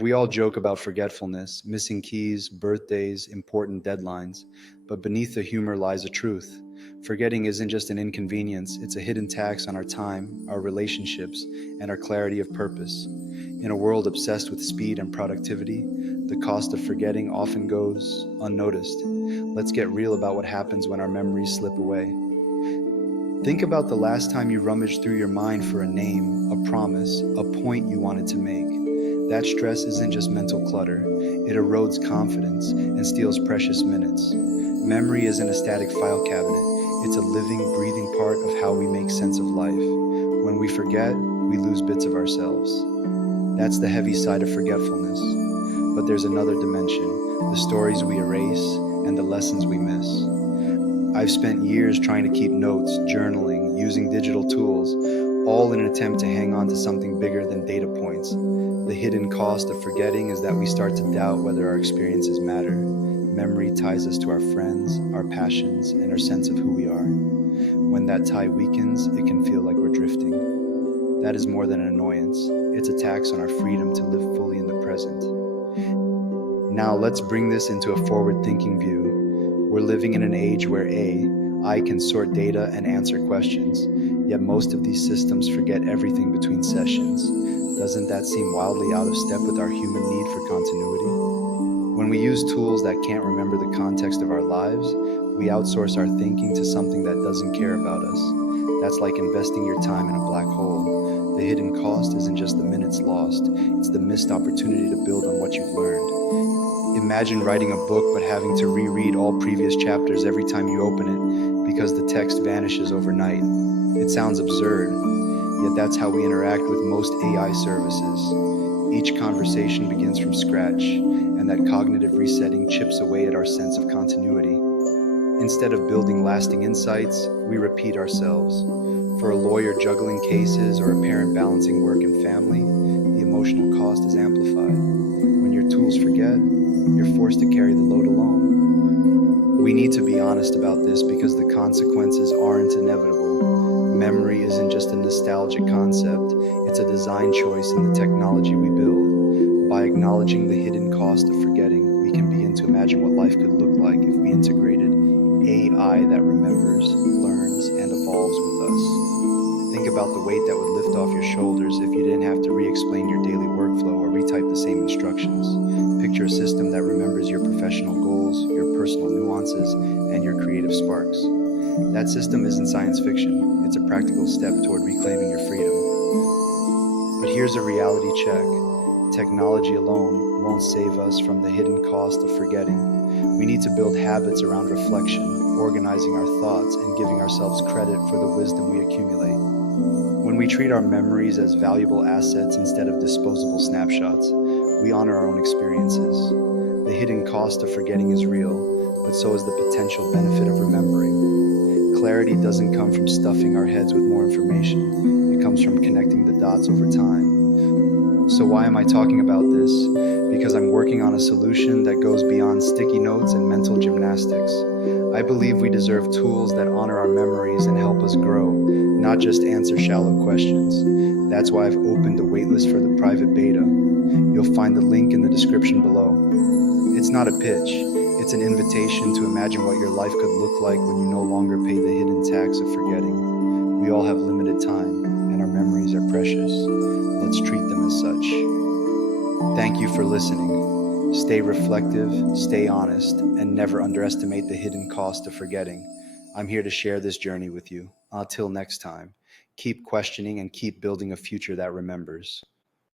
We all joke about forgetfulness, missing keys, birthdays, important deadlines, but beneath the humor lies a truth. Forgetting isn't just an inconvenience, it's a hidden tax on our time, our relationships, and our clarity of purpose. In a world obsessed with speed and productivity, the cost of forgetting often goes unnoticed. Let's get real about what happens when our memories slip away. Think about the last time you rummaged through your mind for a name, a promise, a point you wanted to make. That stress isn't just mental clutter, it erodes confidence and steals precious minutes. Memory isn't a static file cabinet, it's a living, breathing part of how we make sense of life. When we forget, we lose bits of ourselves. That's the heavy side of forgetfulness. But there's another dimension, the stories we erase and the lessons we miss. I've spent years trying to keep notes, journaling, using digital tools, all in an attempt to hang on to something bigger than data points. The hidden cost of forgetting is that we start to doubt whether our experiences matter. Memory ties us to our friends, our passions, and our sense of who we are. When that tie weakens, it can feel like we're drifting. That is more than an annoyance. It's a tax on our freedom to live fully in the present. Now let's bring this into a forward-thinking view. We're living in an age where AI can sort data and answer questions, yet most of these systems forget everything between sessions. Doesn't that seem wildly out of step with our human need for continuity? When we use tools that can't remember the context of our lives, we outsource our thinking to something that doesn't care about us. That's like investing your time in a black hole. The hidden cost isn't just the minutes lost, it's the missed opportunity to build on what you've learned. Imagine writing a book but having to reread all previous chapters every time you open it because the text vanishes overnight. It sounds absurd, yet that's how we interact with most AI services. Each conversation begins from scratch, and that cognitive resetting chips away at our sense of continuity. Instead of building lasting insights, we repeat ourselves. For a lawyer juggling cases or a parent balancing work and family, the emotional cost is amplified. When your tools forget, you're forced to carry the load alone. We need to be honest about this because the consequences aren't inevitable. Memory isn't just a nostalgic concept, it's a design choice in the technology we build. By acknowledging the hidden cost of forgetting, we can begin to imagine what life could look like if we integrated AI that remembers, learns, and evolves with us. Think about the weight that would lift off your shoulders if you didn't have to re-explain your daily workflow or retype the same instructions. Picture a system that remembers your professional goals, your personal nuances, and your creative sparks. That system isn't science fiction, it's a practical step toward reclaiming your freedom. But here's a reality check. Technology alone won't save us from the hidden cost of forgetting. We need to build habits around reflection, organizing our thoughts, and giving ourselves credit for the wisdom we accumulate. When we treat our memories as valuable assets instead of disposable snapshots, we honor our own experiences. The hidden cost of forgetting is real, but so is the potential benefit of remembering. Clarity doesn't come from stuffing our heads with more information, it comes from connecting the dots over time. So why am I talking about this? Because I'm working on a solution that goes beyond sticky notes and mental gymnastics. I believe we deserve tools that honor our memories and help us grow, not just answer shallow questions. That's why I've opened a waitlist for the private beta. You'll find the link in the description below. It's not a pitch, it's an invitation to imagine what your life could look like when you no longer pay the hidden tax of forgetting. We all have limited time, and our memories are precious. Let's treat them as such. Thank you for listening. Stay reflective, stay honest, and never underestimate the hidden cost of forgetting. I'm here to share this journey with you. Until next time, keep questioning and keep building a future that remembers.